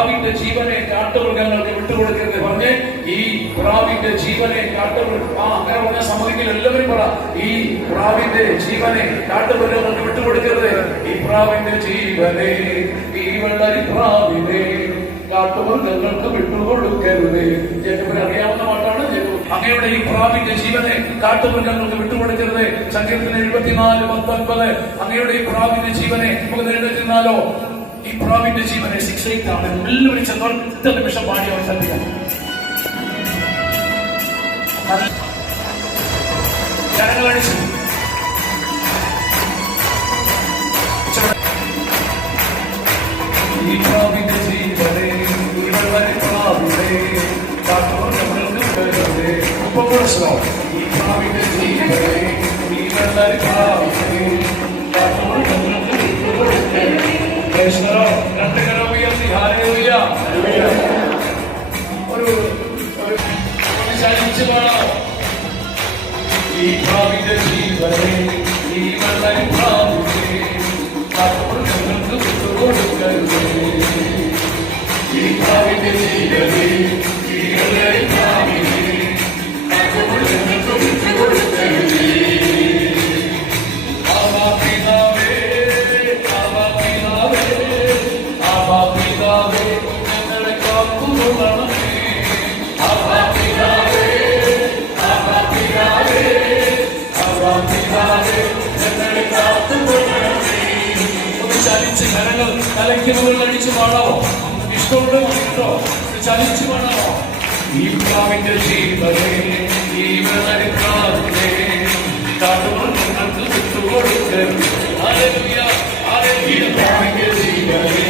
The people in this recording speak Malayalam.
പ്രാവിന്റെ ജീവനെ കാട്ടുമൃഗങ്ങൾക്ക് വിട്ടുകൊടുക്കരുത്. പറഞ്ഞേ, ഈ പ്രാവിന്റെ ജീവനെ അങ്ങനെ പറഞ്ഞ സമ്മതിക്കില്ല. എല്ലാവരും പറ, ഈ പ്രാവിന്റെ ജീവനെ കാട്ടുമൃഗങ്ങൾക്ക് വിട്ടുകൊടുക്കരുത്. ഈ പ്രാവിന്റെ ജീവനെ, ഈ വെള്ളരി പ്രാവിനെ കാട്ടുമൃഗങ്ങൾക്ക് വിട്ടുകൊടുക്കരുത്. ജേക്കബിന് അറിയാവുന്ന പാട്ടാണ്. അങ്ങയുടെ ഈ പ്രാവിന്റെ ജീവനെ കാട്ടുമൃഗങ്ങൾക്ക് വിട്ടുകൊടുക്കരുത്. സങ്കീർത്തനം 74:19. അങ്ങയുടെ ഈ പ്രാവിന്റെ ജീവനെ, നമുക്ക് 74 ഈ പ്രാവിന്റെ ജീവനെ 6:8 ആണ്. എല്ലാവരും ചെന്നോൾ ഒറ്റ നിമിഷം പാടി അവസാനിക്കാം. ജനങ്ങളടിച്ചു ഈ പ്രാവിന്റെ ജീവനെ, ഈ വെള്ളരി പ്രാവിനെ കാട്ടുമൃഗങ്ങൾക്ക് വിടരുത്. ഈ പ്രാവിന്റെ ജീവനെ, ഈ വെള്ളരി പ്രാവിനെ കാട്ടുമൃഗങ്ങൾക്ക് വിട്ടുകൊടുക്കരുത്. രണ്ട് കരം ഉയർത്തി ഹല്ലേലൂയ. ഒരു ചലിച്ചു കാണാം. ഈ പ്രാവിന്റെ ജീവനെ, ഈ വെള്ളരി പ്രാവിനെ കാട്ടുമൃഗങ്ങൾക്ക് വിട്ടുകൊടുക്കരുത്. ഈ പ്രാവിന്റെ ജീവനെ, ഈ വെള്ളരി പ്രാവിനെ കാട്ടുമൃഗങ്ങൾക്ക് വിട്ടുകൊടുക്കരുത്. ചലിച്ച് കരങ്ങൾ തലയ്ക്കുമുകളിൽ അടിച്ചു പാടാവോ? ഇഷ്ടമുണ്ടോ? ഇഷ്ടോ? ചലിച്ചു പാടാവോ? ഈ പ്രാവിന്റെ ജീവനെ, ഈ വെള്ളരി പ്രാവിനെ കാട്ടുമൃഗങ്ങൾക്ക് വിട്ടുകൊടുക്കരുത്. Hallelujah, hallelujah. ഈ പ്രാവിന്റെ ജീവനെ,